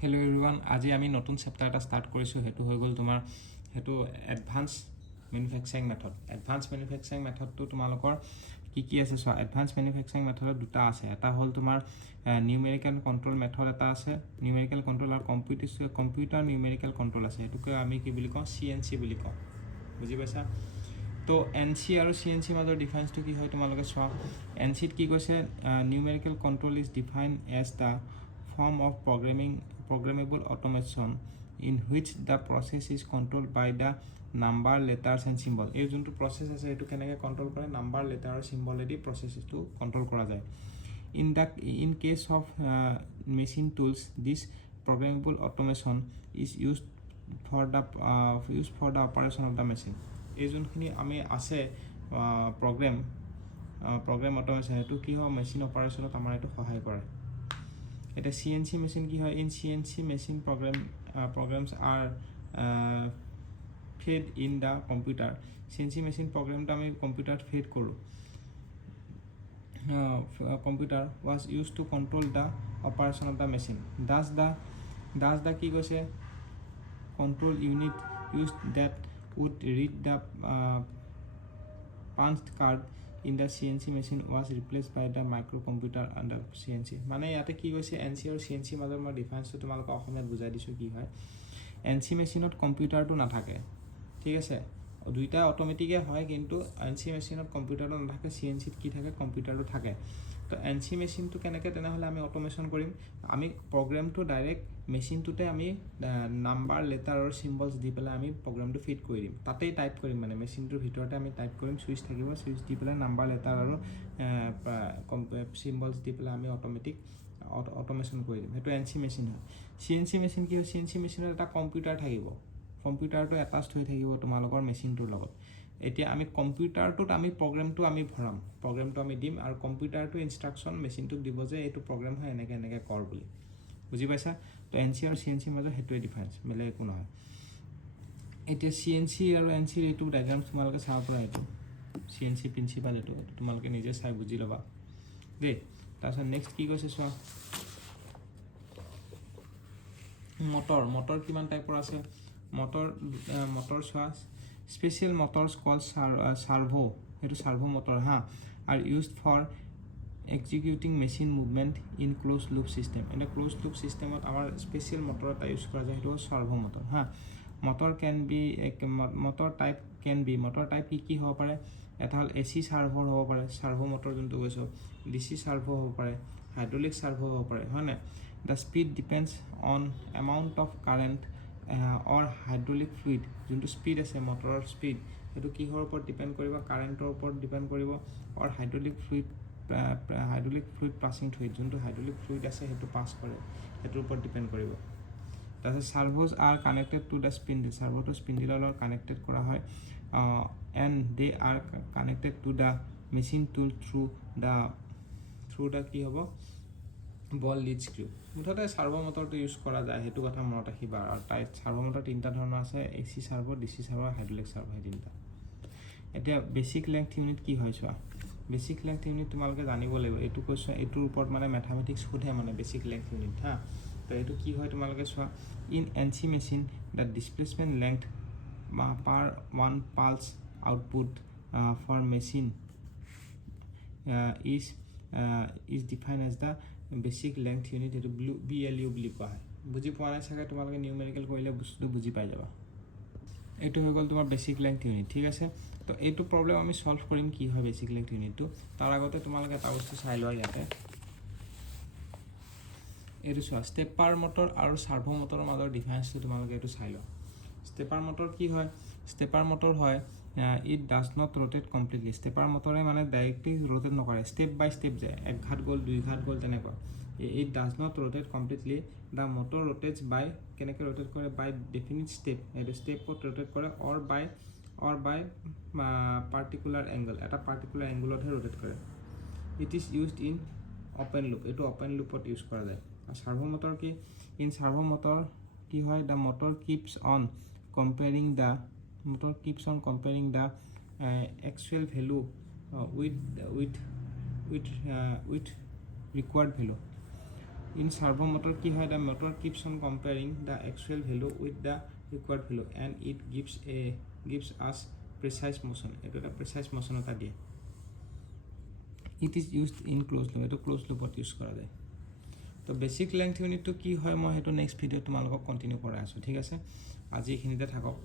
Hello' everyone, আজি আমি নতুন চেপ্টাৰ এটা ষ্টাৰ্ট কৰিছোঁ। সেইটো হৈ গ'ল তোমাৰ advance manufacturing method. Advance manufacturing মেথডটো তোমালোকৰ কি আছে চোৱা। এডভান্স মেনুফেকচাৰিং মেথডত দুটা আছে। এটা হ'ল তোমাৰ নিউমেৰিকেল কণ্ট্ৰল মেথড এটা আছে, নিউমেৰিকেল কণ্ট্ৰল, আৰু কম্পিউটাৰ নিউমেৰিকেল কণ্ট্ৰল আছে। সেইটোকে আমি কি বুলি কওঁ, CNC বুলি কওঁ। বুজি পাইছা? তো NC আৰু CNC মাজৰ ডিফাৰেঞ্চটো কি হয় তোমালোকে চোৱা। NCত কি কৈছে, numerical control is define as the form of programmable automation in which the process is controlled by the number, letters and symbol. এই যোনটো প্ৰসেস আছে এইটো কেনেকৈ কণ্ট্ৰল কৰে, নাম্বাৰ, লেটাৰ আৰু চিম্বলেদি প্ৰসেসটো কণ্ট্ৰল কৰা যায়। In case of machine tools, this programmable automation is used for the operation of the machine. এই যোনখিনি আমি আছে প্ৰগ্ৰেম অট'মেশ্যন, এইটো কি হয় মেচিন অপাৰেশ্যনত আমাৰ এইটো সহায় কৰে। এটা CNC মেচিন কি হয়, in CNC machine programs are fed in the computer. CNC machine প্ৰগ্ৰেমটো আমি কম্পিউটাৰত ফেড কৰোঁ। Computer was used to control the operation of the machine. Thus the কি কৈছে, control unit used that would read the punched card in the CNC machine was replaced by the microcomputer under CNC. মানে ইয়াতে কি কৈছে, NC আৰু CNC মাজৰ মই ডিফাৰেঞ্চটো তোমালোকক অসমীয়াত বুজাই দিছোঁ কি হয়। NC মেচিনত কম্পিউটাৰটো নাথাকে, ঠিক আছে। দুইটা অট'মেটিকে হয়, কিন্তু NC মেচিনত কম্পিউটাৰটো নাথাকে, CNCত কি থাকে, কম্পিউটাৰটো থাকে। তো NC মেচিনটো কেনেকৈ তেনেহ'লে আমি অট'মেশ্যন কৰিম, আমি প্ৰগ্ৰেমটো ডাইৰেক্ট মেচিনটোতে আমি নাম্বাৰ, লেটাৰ আৰু চিম্বলছ দি পেলাই আমি প্ৰগ্ৰেমটো ফিট কৰি দিম। তাতেই টাইপ কৰিম, মানে মেচিনটোৰ ভিতৰতে আমি টাইপ কৰিম, চুইচ থাকিব, চুইচ দি পেলাই নাম্বাৰ, লেটাৰ আৰু চিম্বলছ দি পেলাই আমি অট'মেশ্যন কৰি দিম। সেইটো NC মেচিন হয়। CNC মেচিন কি হয়, CNC মেচিনত এটা কম্পিউটাৰ থাকিব, কম্পিউটাৰটো এটাচ্ড হৈ থাকিব তোমালোকৰ মেচিনটোৰ লগত। এতিয়া আমি কম্পিউটাৰটোত আমি প্ৰগ্ৰেমটো আমি ভৰাম, প্ৰগ্ৰেমটো আমি দিম, আৰু কম্পিউটাৰটো ইনষ্ট্ৰাকশ্যন মেচিনটোক দিব যে এইটো প্ৰগ্ৰেম হয়, এনেকৈ কৰ বুলি। বুজি পাইছা? তো NC আৰু CNC মাজত সেইটোৱে ডিফাৰেঞ্চ, বেলেগ একো নহয়। এতিয়া CNC আৰু NC এইটো ডায়েগ্ৰাম তোমালোকে চাব পৰা, এইটো CNC প্ৰিন্সিপাল, এইটো তোমালোকে নিজে চাই বুজি ল'বা দেই। তাৰপিছত নেক্সট কি কৈছে চোৱা, মটৰ কিমান টাইপৰ আছে। মটৰ চোৱা, স্পেচিয়েল মটৰছ কল চাৰ্ভো, সেইটো চাৰ্ভো মটৰ হা, আৰু used for executing machine movement in close loop system. এটা ক্ল'জ লুপ ছিষ্টেমত আমাৰ স্পেচিয়েল মটৰ এটা ইউজ কৰা যায়, সেইটো হ'ল চাৰ্ভো মটৰ হা। মটৰ টাইপ কি হ'ব পাৰে, এটা হ'ল AC চাৰ্ভৰ হ'ব পাৰে, চাৰ্ভো মটৰ যোনটো কৈছোঁ, DC চাৰ্ভো হ'ব পাৰে, হাইড্ৰলিক চাৰ্ভো হ'ব পাৰে, হয় নাই। The speed depends on amount of current or hydraulic fluid. যোনটো স্পীড আছে মটৰৰ স্পীড, সেইটো কিহৰ ওপৰত ডিপেণ্ড কৰিব, কাৰেণ্টৰ ওপৰত ডিপেণ্ড কৰিব, or hydraulic fluid passing through it, যোনটো হাইড্ৰলিক ফ্লুইড আছে সেইটো পাছ কৰে, সেইটোৰ ওপৰত ডিপেণ্ড কৰিব। তাৰপিছত servos are connected to the spindle, চাৰ্ভোটো স্পিণ্ডিলৰ লগত কানেক্টেড কৰা হয়, and they are connected to the machine tool through the কি হ'ব, বল লিড স্ক্ৰু। মুঠতে চাৰ্ভো মটৰটো ইউজ কৰা যায়, সেইটো কথা মনত ৰাখিবা। আৰু চাৰ্ভো মটৰ তিনিটা ধৰণৰ আছে, AC Servo, DC Servo, hydraulic Servo, সেই তিনিটা। এতিয়া বেচিক লেংথ ইউনিট কি হয় চোৱা। বেচিক লেংথ ইউনিট তোমালোকে জানিব লাগিব, এইটো কৈছোঁ, এইটোৰ ওপৰত মানে মেথামেটিক্স সোধে, মানে বেচিক লেংথ ইউনিট হা। তো এইটো কি হয় তোমালোকে চোৱা, in NC machine the displacement length per one pulse output for machine is define as the basic length unit, এইটো BLU বুলি কোৱা হয়। বুজি পোৱা নাই চাগে, তোমালোকে নিউমেৰিকেল কৰিলে বস্তুটো বুজি পাই যাবা। এইটো হৈ গ'ল তোমাৰ বেচিক লেংথ ইউনিট, ঠিক আছে। তো এইটো প্ৰব্লেম আমি সলভ কৰিম, কি হয় বেচিক লেংথ ইউনিটটো। তাৰ আগতে তোমালোকে এটা বস্তু চাই লোৱা ইয়াতে, এইটো চোৱা, ষ্টেপাৰ মটৰ আৰু চাৰ্ভো মটৰৰ মাজৰ ডিফাৰেঞ্চটো তোমালোকে এইটো চাই লোৱা। ষ্টেপাৰ মটৰ কি হয়, ষ্টেপাৰ মটৰ হয় it does not rotate completely. Stepper মটৰে মানে ডাইৰেক্টলি ৰ'টেট নকৰে, ষ্টেপ বাই ষ্টেপ যায়, এক ঘাট গ'ল, দুই ঘাট গ'ল, তেনেকুৱা। It does not rotate completely, the motor rotates by, কেনেকৈ ৰ'টেট কৰে, বাই ডেফিনিট ষ্টেপ, এইটো ষ্টেপত ৰ'টেট কৰে, অৰ বাই পাৰ্টিকুলাৰ এংগল, এটা পাৰ্টিকুলাৰ এংগলতহে ৰ'টেট কৰে। It is used in open loop, এইটো অ'পেন লুপত ইউজ কৰা যায়। চাৰ্ভো মটৰ কি, ইন চাৰ্ভো মটৰ কি হয়, the motor keeps on comparing the actual value with required value. In servo motor কি হয় the motor keeps on comparing the actual value with the required value and it gives us precise motion এটা একটা precise motion এটা দিয়ে it is used in closed loop এটা closed loop use কৰা যায় তো বেসিক লেংথ ইউনিটটো কি হয় মই হেতু নেক্সট ভিডিও তোমালোকক কন্টিনিউ কৰাই আছো ঠিক আছে আজি এইখিনিতে থাকক